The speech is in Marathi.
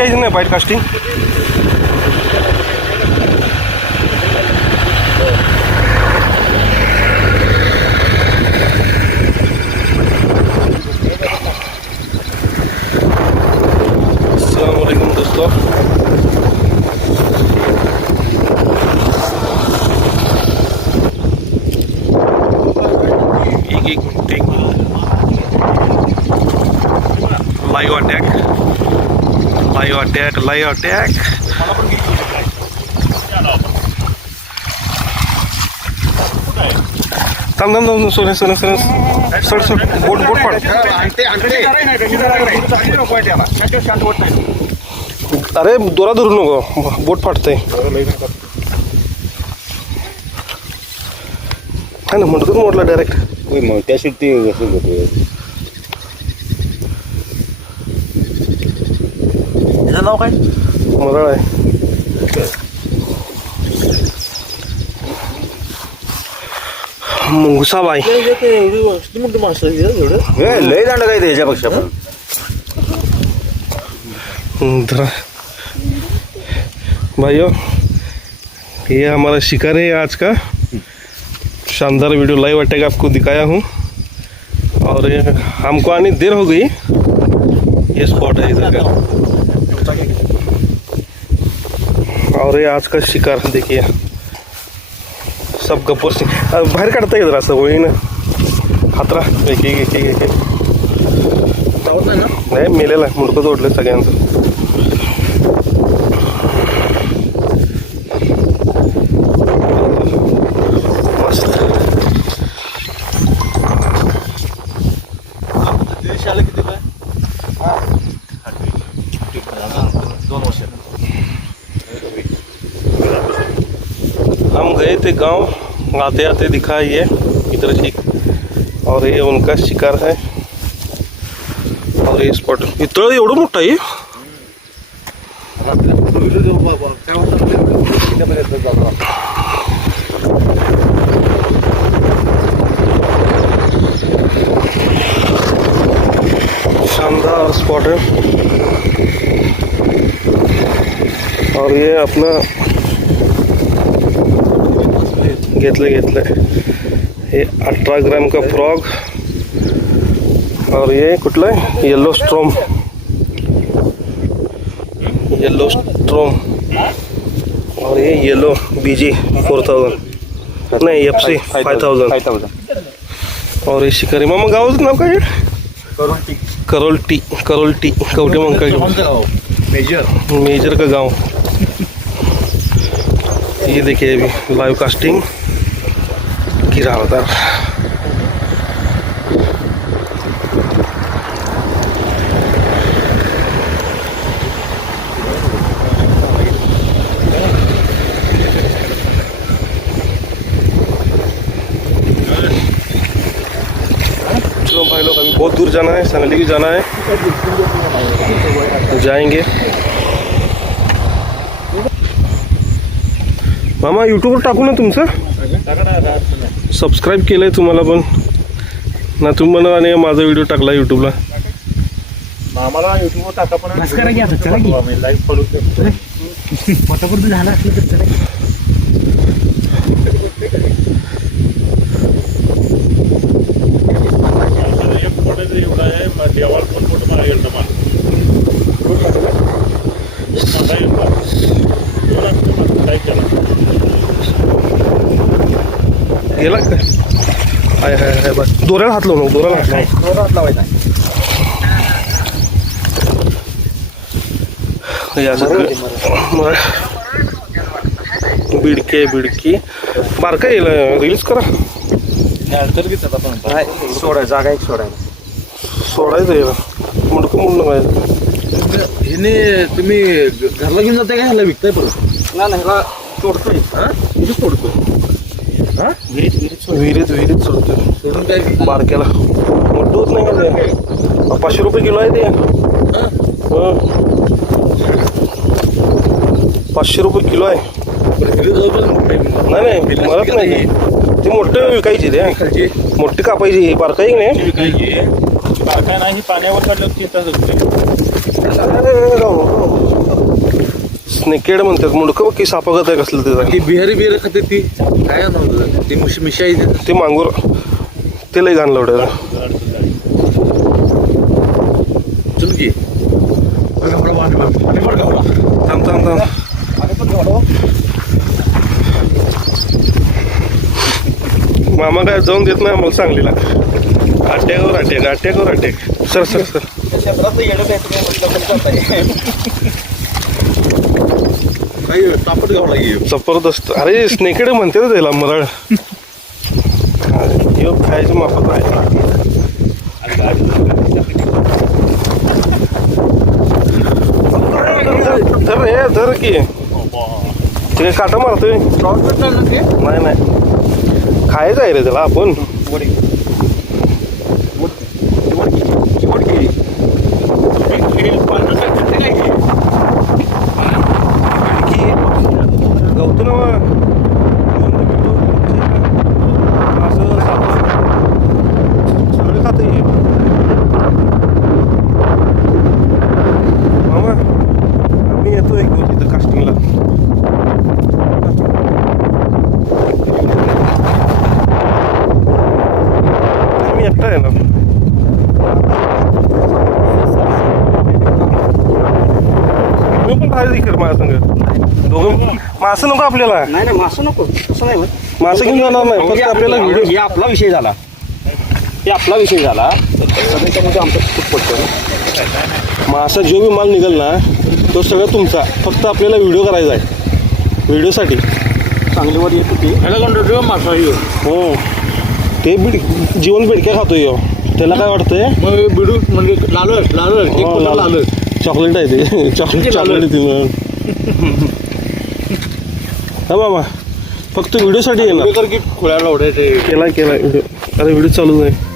घ्यायची नाही बाईट कास्टिंग. अस्सलामुअलैकुम दोस्तों. एक लाईव्ह अटॅक. थांब सोने सर बोट पाड. अरे दोरा धरू नको, बोट फाटतंय. है ना म्हणतो मोडला डायरेक्ट. त्या शिट्टी त्याचं नाव काय? मरळ आहे. मुंगसाबाई लय दांड काय त्याच्यापेक्षा पण. भाइयों ये हमारा शिकार है आज का. शानदार वीडियो लाइव अटैक आपको दिखाया हूँ. और ये हमको आने देर हो गई. ये स्पॉट है इधर का. और ये आज का शिकार देखिए. सब गप्पोर से बाहेर काढता येत असं होई ना. हातरा एक नाही मेलेला मुडकं जोडलं सगळ्यांचं. मस्त. किती काय? 2 वर्ष. हम गए थे गांव, आते आते दिखा ये इधर ठीक. और ये उनका शिकार है. और ये स्पॉट इतळं एवढं मोठं आहे. शानदार स्पॉट है. और ये अपना घेतलं हे 18 ग्राम का फ्रॉग. और ये कुठला आहे येलो स्ट्रॉम. और ये येलो बीजी 4000 नाही FC 5000. और ये शिकारी मामा गावाचं नाव काय? करोलटी कवटे मंका मेजर का गांव. ये देखिए अभी लाइव कास्टिंग गिरा होता. चलो भाई लोग अभी बहुत दूर जाना है. संगली भी जाना है. जाएंगे. मामा यूट्यूबवर टाकू ना तुमचं. सबस्क्राईब केलंय तुम्हाला पण ना. तुम्ही म्हणा आणि माझा व्हिडिओ टाकला यूट्यूबला. आम्हाला युट्यूबवर टाका पण लाईव्ह फॉलो झाला असलं तर एवढा आहे देवाला पण फोटो मला गेला गेला काय हाय बस. दोऱ्याला हात लावू नको. दोऱ्याला हात लावायचा. बिडकी बारका येईल. रील्स करा. जागा एक सोडायचं याला. मुंडकं पाहिजे. हिने तुम्ही घरला घेऊन जाताय का ह्याला विकताय परत? ना ह्याला सोडतोय. विहिरीत सोडतोय. सोडून काय बारक्याला मोठं होत नाही का ते. 500 रुपये किलो आहे ते. 500 रुपये किलो आहे. नाही मरत नाही ती. मोठं विकायची ते. मोठी कापायची. बारका आहे की नाही. बारका नाही पाण्यावर काढलं 3 तास. स्नेकेड म्हणतात मुंडकं की सापागत आहे कसलं त्याचं ती बिहारी खाते ती काय नव्हतं ती मिशी आहे ती. ते मांगूर ते लय घाण लवड्याला चल की थांब थांब थांब मामा काय जाऊन देत नाही आम्हाला सांगलीला अटॅकवर अटॅक अटॅकवर अटॅक सर सर सर काही तापट गावला की जबरदस्त अरे स्नेकेड म्हणते ना त्याला मरळ हे खायचं माफत आहे धर रे धर की ते काटा मारतोय नाही नाही खायचं आहे रे त्याला आपण गवतो ना असं सगळं खात मामा आम्ही येतो एक दिवस इथं कास्टिंगला मी एकटा आहे ना मी पण राहायचं इकडे माझ्या संग दोघं मासं नको आपल्याला नाही नाही मासं नको तसं नाही होत. मासं घेऊन जाणार नाही फक्त आपल्याला व्हिडिओ हे आपला विषय झाला हे आपला विषय झाला त्याच्यामध्ये आमचं खूप पडतं मासा जो बी माल निघेल ना तो सगळं तुमचा फक्त आपल्याला व्हिडिओ करायचा आहे व्हिडिओसाठी चांगलीवर येत होती ह्याला कंट्रोल मासा येऊ हो ते जीवन बेडक्या खातोय ह्यो. त्याला काय वाटतंय मग बिडू म्हणजे लालच एक हो, पत्र लाल. लालच चॉकलेट आहे ते चॉकलेट लाल. चॉकलेट आहे हा बाबा फक्त व्हिडिओसाठी येणार की खोळ्याला ओढायचे केला व्हिडिओ अरे व्हिडिओ चालू आहे